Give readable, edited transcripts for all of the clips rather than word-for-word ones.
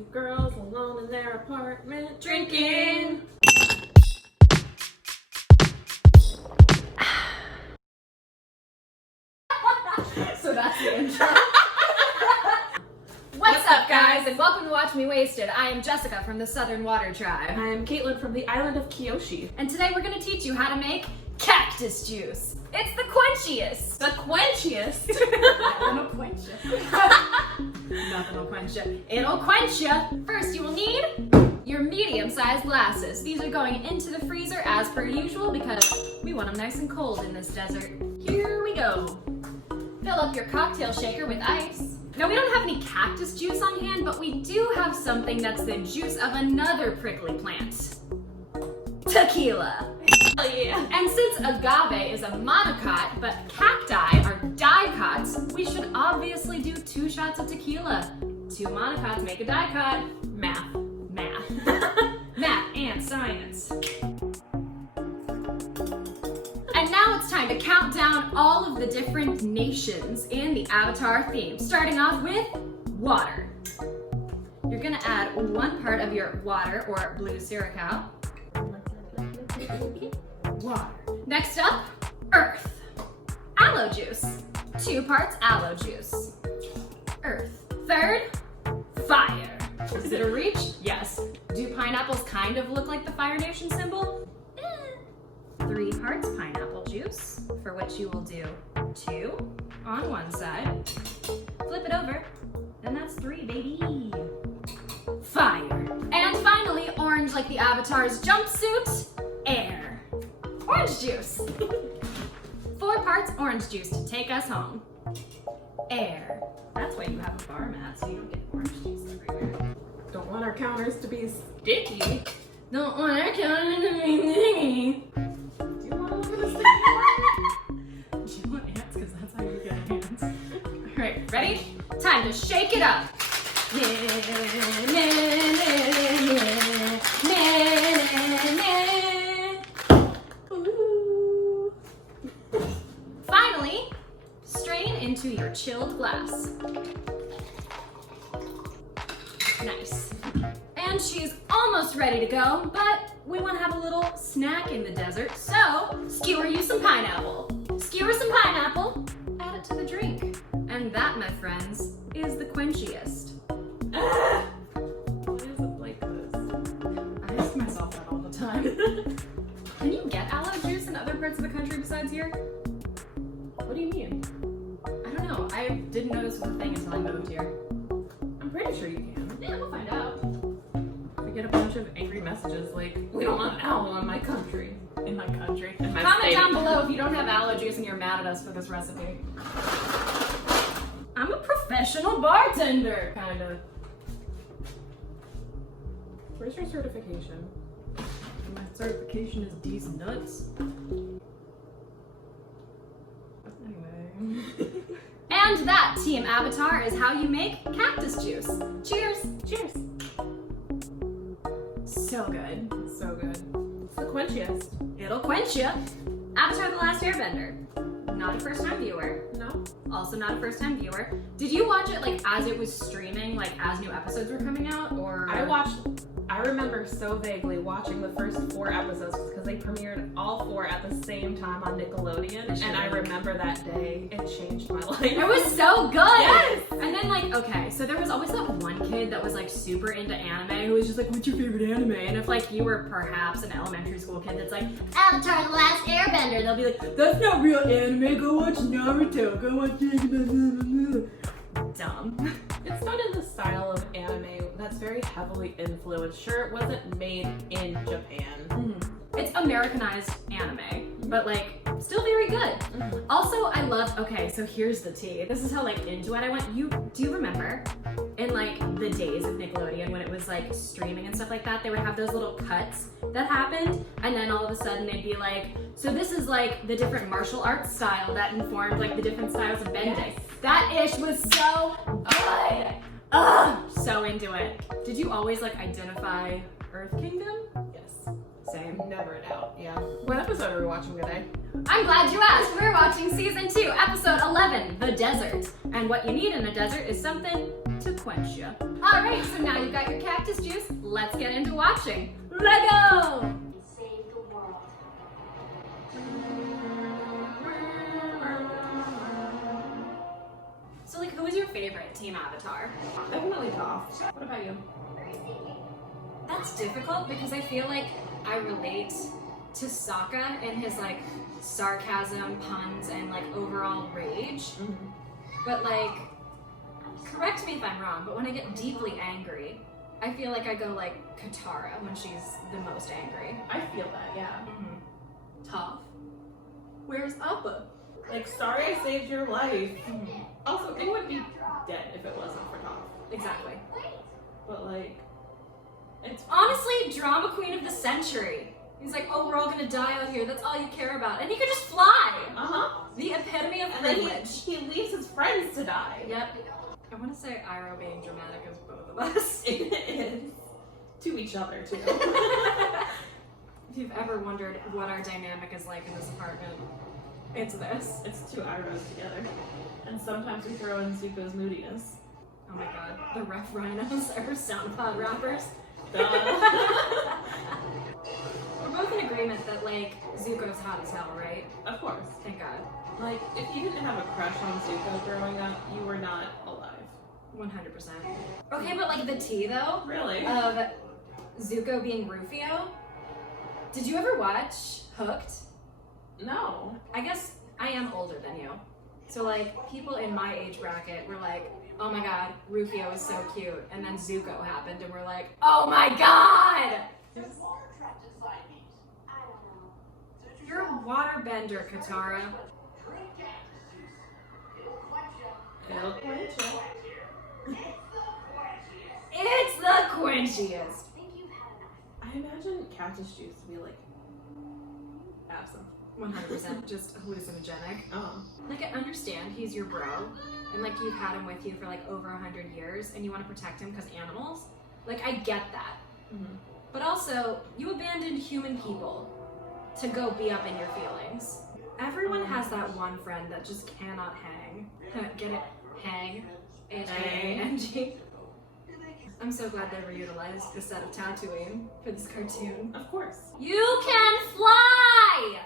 Two girls alone in their apartment drinking. So that's the intro. What's up, guys, and welcome to Watch Me Wasted. I am Jessica from the Southern Water Tribe. I am Caitlin from the island of Kyoshi. And today we're going to teach you how to make cactus juice. It's the quenchiest. The quenchiest. It'll quench you. Nothing will quench you. It'll quench you. First, you will need your medium-sized glasses. These are going into the freezer as per usual because we want them nice and cold in this desert. Here we go. Fill up your cocktail shaker with ice. Now, we don't have any cactus juice on hand, but we do have something that's the juice of another prickly plant. Tequila. Hell yeah. And since agave is a monocot, but cacti are dicots, we should obviously do 2 shots of tequila. 2 monocots make a dicot. Math. Math and science. And now it's time to count down all of the different nations in the Avatar theme, starting off with water. You're gonna add 1 part of your water or blue siricao. Water. Next up, earth. Aloe juice. 2 parts aloe juice. Earth. Third, fire. Is it a reach? Yes. Do pineapples kind of look like the Fire Nation symbol? 3 parts pineapple juice, for which you will do 2 on one side. Flip it over, and that's 3, baby. Fire. And finally, orange like the Avatar's jumpsuit, air. Orange juice. 4 parts orange juice to take us home. Air. That's why you have a bar mat, so you don't get orange juice everywhere. Don't want our counters to be sticky. Don't want our counters to be sticky. Do you want a little bit of sticky? Do you want ants? Because that's how you get ants. Alright, ready? Time to shake it up. Ooh. Finally, strain into your chilled glass. Nice. And she's almost ready to go, but we want to have a little snack in the desert, so skewer you some pineapple. Skewer some pineapple, add it to the drink. And that, my friends, is the quenchiest. Why is it like this? I ask myself that all the time. Can you get aloe juice in other parts of the country besides here? What do you mean? I don't know. I didn't know this was a thing until I moved here. I'm pretty sure you can. Yeah, we'll find out. I get a bunch of angry messages like, we don't want aloe in my country. In my country. In my Comment state. down below if you don't have aloe juice and you're mad at us for this recipe. I'm a professional bartender. Kind of. Where's your certification? My certification is these nuts. Anyway. And that, Team Avatar, is how you make cactus juice. Cheers. Cheers. So good. It's so good. It's the quenchiest. It'll quench you. Avatar: The Last Airbender. Not a first-time viewer. No? Also not a first-time viewer. Did you watch it like as it was streaming, like as new episodes were coming out, or? I remember so vaguely watching the first 4 episodes because they premiered all 4 at the same time on Nickelodeon, and I remember that day. It changed my life. It was so good! Yes! And then like, okay, so there was always that one kid that was like super into anime who was just like, what's your favorite anime? And if like you were perhaps an elementary school kid that's like, Avatar: The Last Airbender, they'll be like, that's not real anime, go watch Naruto, go watch dumb. It's done in the style of anime that's very heavily influenced. Sure, it wasn't made in Japan. Mm-hmm. It's Americanized anime, but like still very good. Mm-hmm. Also, I love, okay, so here's the tea. This is how like into it I went. Do you remember in like the days of Nickelodeon when it was like streaming and stuff like that, they would have those little cuts that happened, and then all of a sudden they'd be like, so this is like the different martial arts style that informed like the different styles of bending. Yes. That ish was so good. Ugh, so into it. Did you always like identify Earth Kingdom? Yes. Same. Never a doubt, yeah. What episode are we watching today? I'm glad you asked. We're watching season 2, episode 11, The Desert. And what you need in a desert is something to quench you. All right, so now you've got your cactus juice. Let's get into watching. Lego! Save the world. So, like, who is your favorite Team Avatar? Definitely Toph. What about you? That's difficult because I feel like I relate to Sokka in his, like, sarcasm, puns, and, like, overall rage. But, like, correct me if I'm wrong, but when I get deeply angry, I feel like I go like Katara when she's the most angry. I feel that, yeah. Toph. Where's Appa? Like, sorry I saved your life. Also, they would be dead if it wasn't for Toph. Exactly. But, like, it's Honestly, drama queen of the century. He's like, oh, we're all gonna die out here. That's all you care about. And he could just fly. The epitome of And then privilege. he leaves his friends to die. Yep. I want to say Iroh being dramatic as both of us. It is. To each other, too. If you've ever wondered what our dynamic is like in this apartment, it's this. It's two Irohs together. And sometimes we throw in Zuko's moodiness. Oh my god. The rough rhinos are SoundCloud rappers. Duh. We're both in agreement that, like, Zuko's hot as hell, right? Of course. Thank God. Like, if you didn't have a crush on Zuko growing up, you were not alive. 100%. Okay, but like the tea though, Really? of Zuko being Rufio. Did you ever watch Hooked? No. I guess I am older than you. So like people in my age bracket were like, oh my god, Rufio is so cute. And then Zuko happened and we're like, oh my god! You're a waterbender, Katara. It'll quench it. It's the quenchiest. I imagine cactus juice to be like absinthe. 100% just hallucinogenic. Oh. Like, I understand he's your bro, and like you've had him with you for like over 100 years, and you want to protect him because animals. Like, I get that. But also, you abandoned human people to go be up in your feelings. Everyone has that one friend that just cannot hang. Get it? Hang. H-A-A-N-G. I'm so glad they reutilized the set of Tatooine for this cartoon. Of course. You can fly!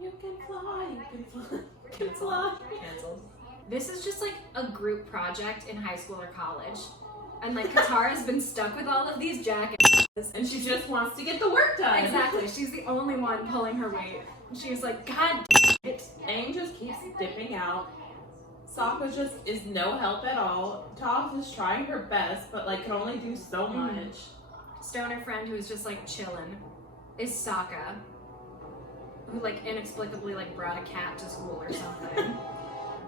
You can fly. You can fly. You can fly. Cancelled. This is just like a group project in high school or college. And like Katara's been stuck with all of these jackets. And she just wants to get the work done. Exactly. She's the only one pulling her weight. And she's like, God it. Aang just keeps dipping out. Sokka just is no help at all. Toph is trying her best, but like can only do so much. Stoner friend who's just like chilling is Sokka, who like inexplicably like brought a cat to school or something,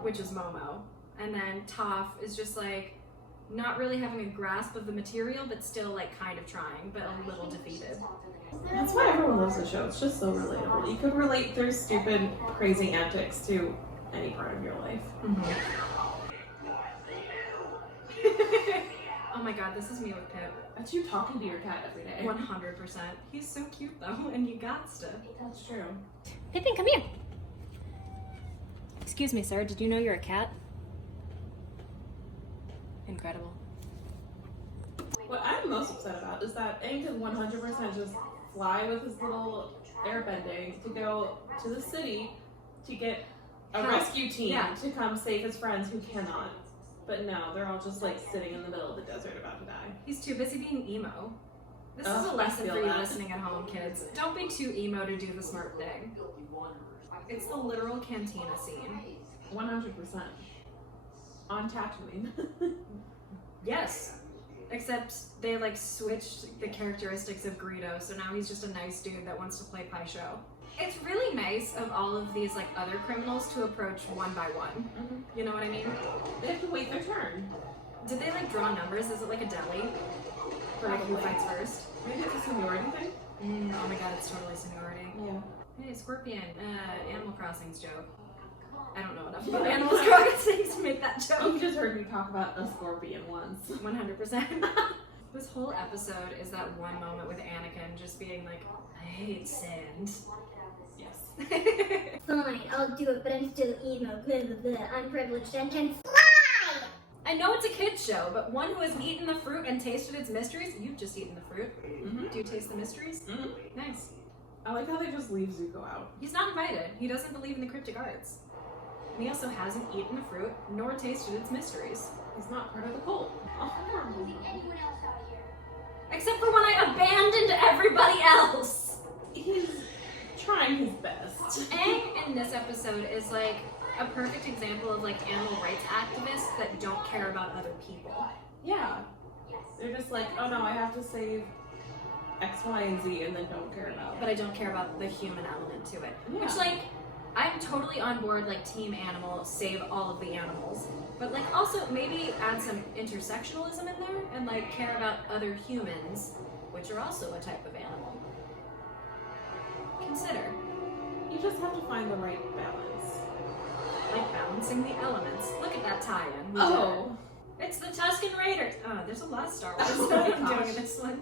which is Momo. And then Toph is just like not really having a grasp of the material, but still like kind of trying, but a little defeated. That's why everyone loves the show. It's just so relatable. You could relate their stupid, crazy antics to any part of your life. Oh my god, this is me with Pip. That's you talking to your cat every day. 100%. He's so cute though, and you got to. That's true. Pippin, come here. Excuse me, sir. Did you know you're a cat? Incredible. What I'm most upset about is that Aang can 100% just fly with his little airbending to go to the city to get a Help. rescue team Yeah. to come save his friends who cannot. But no, they're all just like sitting in the middle of the desert about to die. He's too busy being emo. This is Oh, a I lesson feel for you that. listening at home, kids. Don't be too emo to do the smart thing. It's the literal cantina scene. 100%. On Tatooine. Yes. Except they like switched the characteristics of Greedo, so now he's just a nice dude that wants to play Paisho. It's really nice of all of these like other criminals to approach one by one. You know what I mean? They have to wait their turn. Did they like draw numbers? Is it like a deli? For like who fights first? Maybe it's a seniority thing? Oh my god, it's totally seniority. Yeah. Hey, Scorpion, Animal Crossing's joke. I don't know enough about Animal Crossing to make that You joke. just heard me talk about a scorpion once. 100%. This whole episode is that one moment with Anakin just being like, I hate sand. Yes. Fine, I'll do it, but I'm still emo. Blah, blah, blah. I'm privileged and can fly! I know it's a kid's show, but one who has eaten the fruit and tasted its mysteries, you've just eaten the fruit. Mm-hmm. Do you taste the mysteries? Mm-hmm. Nice. I like how they just leave Zuko out. He's not invited. He doesn't believe in the cryptic arts. And he also hasn't eaten the fruit, nor tasted its mysteries. He's not part of the cult. Except for when I abandoned everybody else! He's trying his best. Aang in this episode is like a perfect example of like animal rights activists that don't care about other people. Yeah. They're just like, oh no, I have to save X, Y, and Z, and then don't care about it. But I don't care about the human element to it. Yeah. Which, like, I'm totally on board, like, team animal, save all of the animals. But, like, also maybe add some intersectionalism in there and, like, care about other humans, which are also a type of animal. Consider. You just have to find the right balance. Like balancing the elements. Look at that tie-in. We Oh. did it. It's the Tusken Raiders. Oh, there's a lot of Star Wars Oh that my I'm gosh. doing in this one.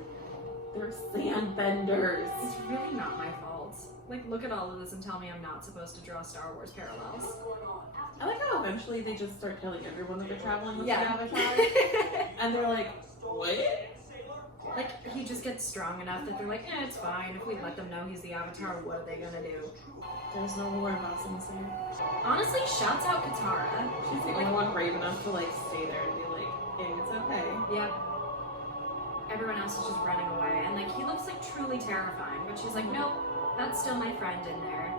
They're sandbenders. It's really not my fault. Like, look at all of this and tell me I'm not supposed to draw Star Wars parallels. I like how eventually they just start telling everyone that they're traveling with Yeah. the Avatar. And they're like, what? Like, he just gets strong enough that they're like, it's fine. If we let them know he's the Avatar, what are they gonna do? There's no more Mousins there. Honestly, shouts out Katara. She's the only one brave enough to like stay there and be like, hey, it's okay. Yep. Everyone else is just running away. And like, he looks like truly terrifying. But she's like, nope, that's still my friend in there.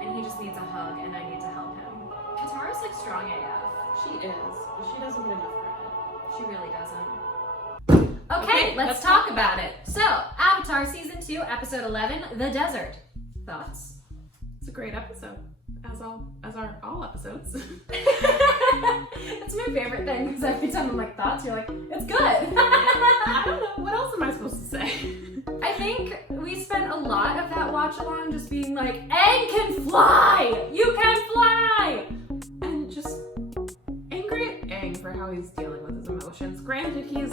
And he just needs a hug and I need to help him. Katara's like strong AF. She is, but she doesn't get enough credit. She really doesn't. Okay, let's talk about it. So, Avatar Season 2, Episode 11, The Desert. Thoughts? It's a great episode, as are all episodes. It's my favorite thing because every time I'm like, thoughts, you're like, it's good. I don't know, what else am I supposed to say? I think we spent a lot of that watch along just being like, Aang can fly! You can fly! And just angry at Aang for how he's dealing with his emotions. Granted, he's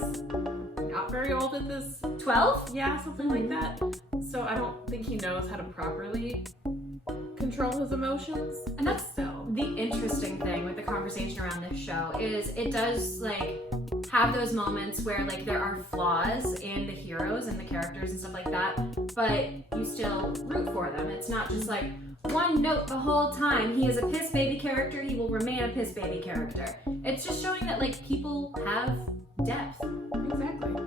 not very old at this. 12? Yeah, something like that. So I don't think he knows how to properly control his emotions. And that's still the interesting thing with the conversation around this show is it does like have those moments where like there are flaws in the heroes and the characters and stuff like that, but you still root for them. It's not just like one note the whole time. He is a piss baby character, he will remain a piss baby character. It's just showing that like people have depth. exactly.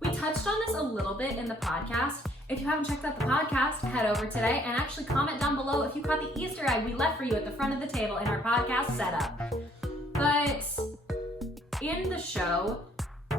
We touched on this a little bit in the podcast. If you haven't checked out the podcast, head over today and actually comment down below if you caught the Easter egg we left for you at the front of the table in our podcast setup. But in the show,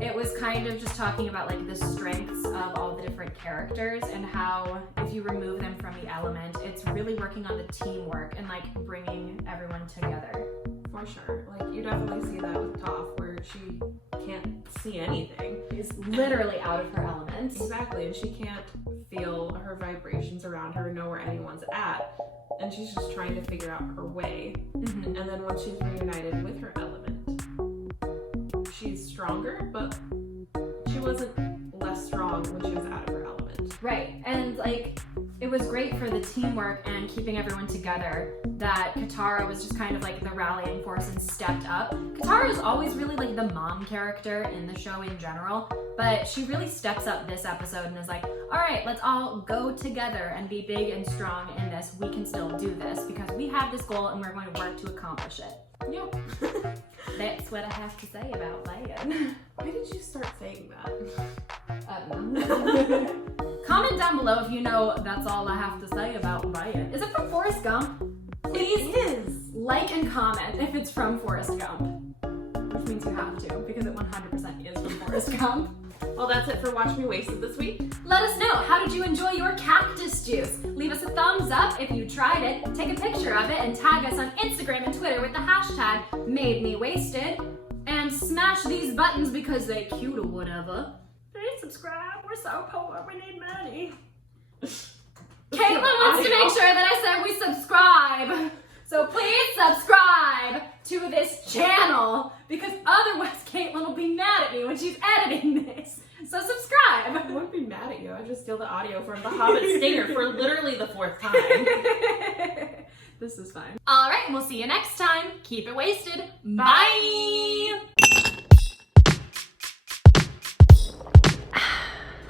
it was kind of just talking about like the strengths of all the different characters and how if you remove them from the element, it's really working on the teamwork and like bringing everyone together. For sure. Like, you definitely see that with Toph, where she can't see anything. Is literally out of her element. Exactly, and she can't feel her vibrations around her, know where anyone's at, and she's just trying to figure out her way. Mm-hmm. And then when she's reunited with her element, she's stronger, but she wasn't less strong when she was out of her element. Right, and like it was great for the teamwork and keeping everyone together that Katara was just kind of like the rallying force and stepped up. Katara is always really like the mom character in the show in general, but she really steps up this episode and is like, all right, let's all go together and be big and strong in this. We can still do this because we have this goal and we're going to work to accomplish it. Yep. That's what I have to say about that. Why did you start saying that? I don't know. Comment down below if you know that's all I have to say about Ryan. Is it from Forrest Gump? Please like and comment if it's from Forrest Gump. Which means you have to, because it 100% is from Forrest Gump. Well, that's it for Watch Me Wasted this week. Let us know, how did you enjoy your cactus juice? Leave us a thumbs up if you tried it, take a picture of it, and tag us on Instagram and Twitter with the hashtag MadeMeWasted. And smash these buttons because they're cute or whatever. Please subscribe, we're so poor, we need money. Caitlin wants to make sure that I said we subscribe. So please subscribe to this channel because otherwise Caitlin will be mad at me when she's editing this. So subscribe. I wouldn't be mad at you. I just steal the audio from The Hobbit Stinger for literally the 4th time. This is fine. All right, we'll see you next time. Keep it wasted. Bye.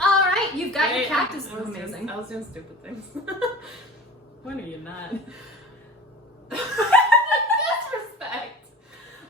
All right, you've got your cactus. I was doing stupid things. When are you not?